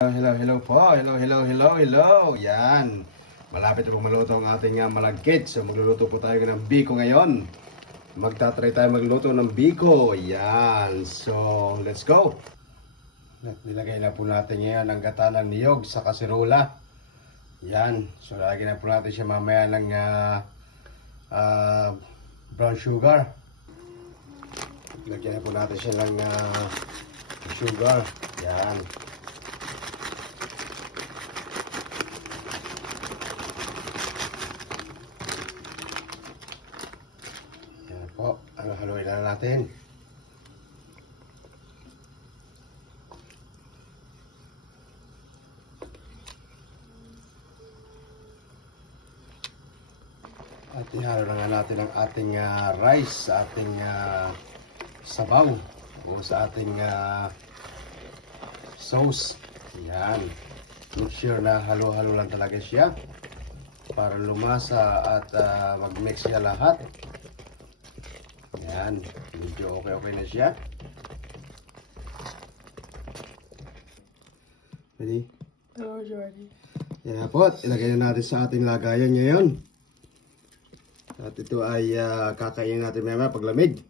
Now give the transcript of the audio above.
Hello, hello po. Hello, hello, hello, hello. Yan. Malapit na po maluto ang ating uh, malagkit. So magluluto po tayo ng biko ngayon. Magtatry tayo magluto ng biko. Yan. So, let's go. Nilagay na po natin ngayon ang gata ng niyog sa kaserola. Yan. So, lagyan na po natin siya mamaya ng ah, ah, brown sugar. Lagyan na po natin siya ng ah, sugar. Yan po. Haluin na natin. At ihalo na nga natin ang ating ah, rice sa ating ah, sabaw o sa ating ah, sauce. Yan. Make sure na halo-halo lang talaga siya para lumasa at ah, mag-mix siya lahat. Yan. Medyo okay-okay na siya. Ready? Oo, Jordy. Yan na po. Ilagay na natin sa ating lagayan ngayon. At ito ay ah, kakainin natin mamaya paglamig.